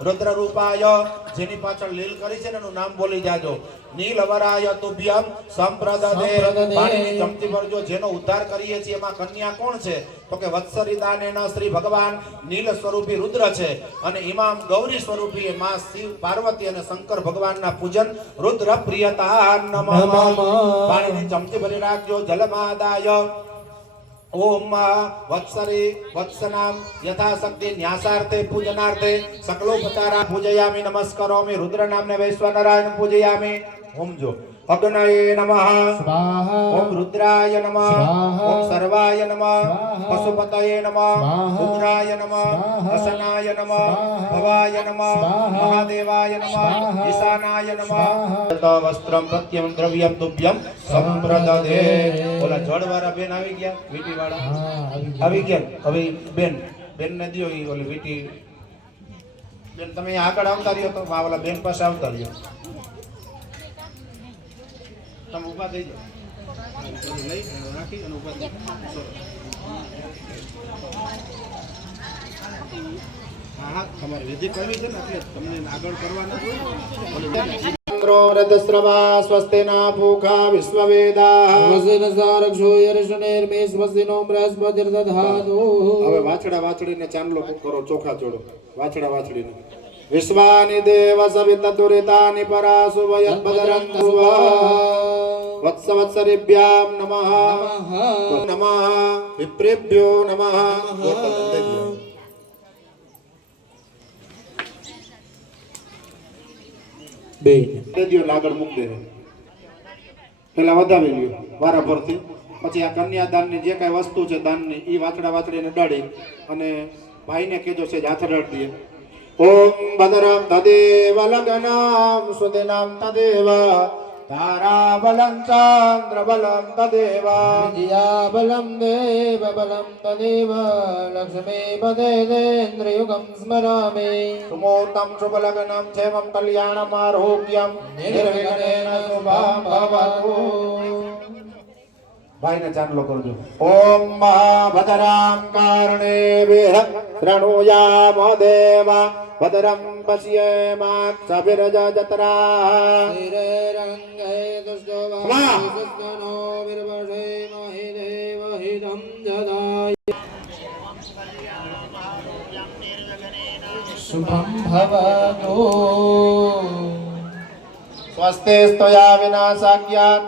રુદ્ર રૂપાય જેની પાછળ લીલ કરી છે ને એનું નામ બોલી જાજો નીલવરાય તુભ્યમ સંપ્રદદે. પાણીની ચમચી ભરજો જેનો ઉદ્ધાર કરીએ છીએ એમાં કન્યા કોણ છે? તો કે વત્સરિતાને શ્રી ભગવાન નીલ સ્વરૂપી રુદ્ર છે. અને ઇમામ ગૌરી સ્વરૂપી માં શિવ પાર્વતી અને શંકર ભગવાનના પૂજન રુદ્ર પ્રિયતા નમઃ. પાણીની ચમચી ભરી રાખજો જલમાદાય ઓમ વત્સરે વત્સનામ યથાશક્તિ ન્યાસાર્થે પૂજનાર્થે સકલોપચારા પૂજયામિ નમસ્કરોમિ રુદ્ર નામને વૈશ્વનારાયણ પૂજયામિ. ઓમ જો અગ્નયે નમઃ સ્વાહા ઓમ રુદ્રાય નમઃ સ્વાહા. ઓમ સર્વાય નમઃ સ્વાહા. પશુપતયે નમઃ સ્વાહા. રુદ્રાય નમઃ સ્વાહા. અસનાય નમઃ સ્વાહા. ભવાય નમઃ સ્વાહા. મહાદેવાય નમઃ સ્વાહા. ઈશાનાય નમઃ સ્વાહા. તો વસ્ત્રમ પ્રત્યમ દ્રવ્યમ તુભ્યમ સંપ્રદદે ઓલા જળવાળા બેન આવી ગયા વીટી વાળા હા આવી ગયું. આવી ગયા હવે બેન બેન ને દિયો ઈ ઓલી વીટી બેન તમે અહીંયા આગળ આવતા રહ્યો તો આ ઓલા બેન પાસે આવતા રહ્યો તમે ઊભા થઈ જાઓ. લઈ રાખી અને ઊભા ને વાછડા વાછડીને ચાંદલો કરો, ચોખા જોડો વાછડા વાછડીને. વિશ્વાની દેવ સવિત દુરિતાની પરાસુ વયત બદરંતુ વત્સ વત્સરિભ્યામ નમઃ નમઃ વિપ્રેભ્યો નમઃ બે તે દિયો લાગડ મૂક દે પેલા વધાવી લ્યો વારા પરથી પછી આ કન્યાદાનની જે કાંઈ વસ્તુ છે દાનની એ વાછડા વાછડીને ડાળી અને ભાઈને કહેજો છે હાથ અડાડી દે. ઓમ ભદ્રમ તદેવ લગ્નામ સુદિનામ તદેવ. તારાબલમ ચંદ્રબલમ તદેવ વિજયા બલમ દેવ બલમ તદેવ લક્ષ્મી પદેન્દ્રયુગમ સ્મરામે સુમૂર્તમ શુભલગ્નમ ક્ષેમમ કલ્યાણમ આરોગ્યમ નિર્વિઘ્નેન શુભમ ભવતુ ભાઈને ચાંદલો કરજો ઓમ મહાભદરામ કારણે વેહ શૃણુયામ દેવા ભદ્રમ પશ્યેમાક્ષભિરજ જતરા. શિરે રંગે દુષ્ટો વાહ. વાસ્તનો વિર્વષે મહિ દેવ હિદમ જદાય શુભમ ભવતુ સ્વસ્તે સ્તયા વિનાશાક્યાત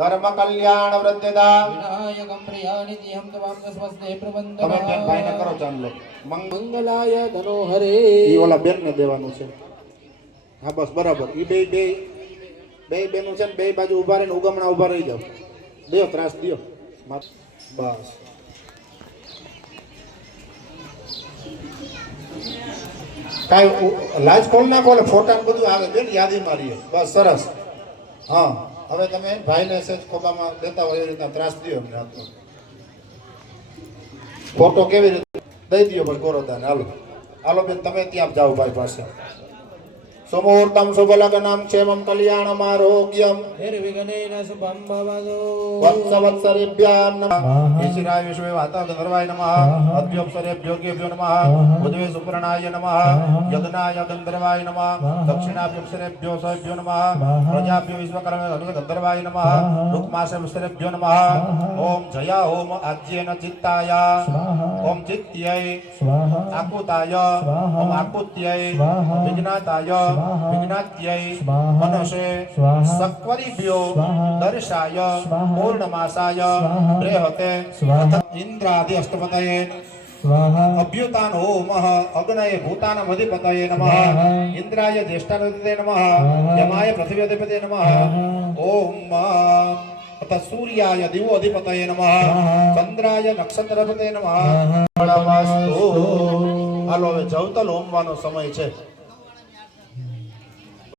ધર્મ કલ્યાણ વૃદ્ધિદા વિનાયકમ પ્રિયાનિધિહમ તવામ સ્વસ્તે તમે બેન ભાઈ ને કરો ચાલો મંગ મંગલાય ધનો હરે ઈ ઓલા બેન ને દેવાનું છે હા બસ બરાબર ઈ બે બે બે બેનું છે ને બે બાજુ ઊભા રહીને ઉગમણા ઊભા રહી જાવ દેવ ત્રાસ દિયો બસ કાંઈ લાજ ખોલ નાખો એટલે ફોટા બધું આવે બેન યાદી મારીએ બસ સરસ હા હવે તમે ભાઈને સેજ ખોબામાં દેતા હોય એ રીતના ત્રાસ દો અમને આપતો ફોટો કેવી રીતે? દઈ દો ભાઈ ગોરોદાન હાલો. હાલો બેન, તમે ત્યાં જાઓ ભાઈ પાસે. સુમુહૂર્તમ શુભલગ્નમ ક્ષેમમ કલ્યાણમ આરોગ્યમ નિર્વિઘ્નેન શુભમ ભવતુ વત્સ વત્સરેભ્યામ નમઃ ઈશિરાય વિશ્વે વાતા ગંધર્વાય નમઃ અભ્યોપસરેભ્યો કેભ્યો નમઃ ઉદ્વે સુપ્રણાય નમઃ યજ્ઞાય ગંધર્વાય નમઃ દક્ષિણાભ્યોપસરેભ્યો સભ્યો નમઃ પ્રજાભ્યો વિશ્વકર્મ ગંધર્વાય નમઃ રુક્માસે વિસ્તરેભ્યો નમઃ ઓમ જયા ઓમ આજ્યેન વિજ્ઞાત્યય મનસે સક્વરીભ્યો દર્શાય પૂર્ણમાસાય બૃહતે ઇન્દ્રાદિ અષ્ટપતયે અભ્યુતાન ઓમઃ અગ્નયે ભૂતાન અધિપતયે નમઃ ઇન્દ્રાય જ્યેષ્ઠાનદિતે નમઃ યમાય પૃથ્વી અધિપતયે નમઃ ઓમ સૂર્યાય દિવો અધિપતયે નમઃ ચંદ્રાય નક્ષત્રપતયે નમઃ. નમસ્તુ હાલો હવે જવતલ હોમવાનો સમય છે.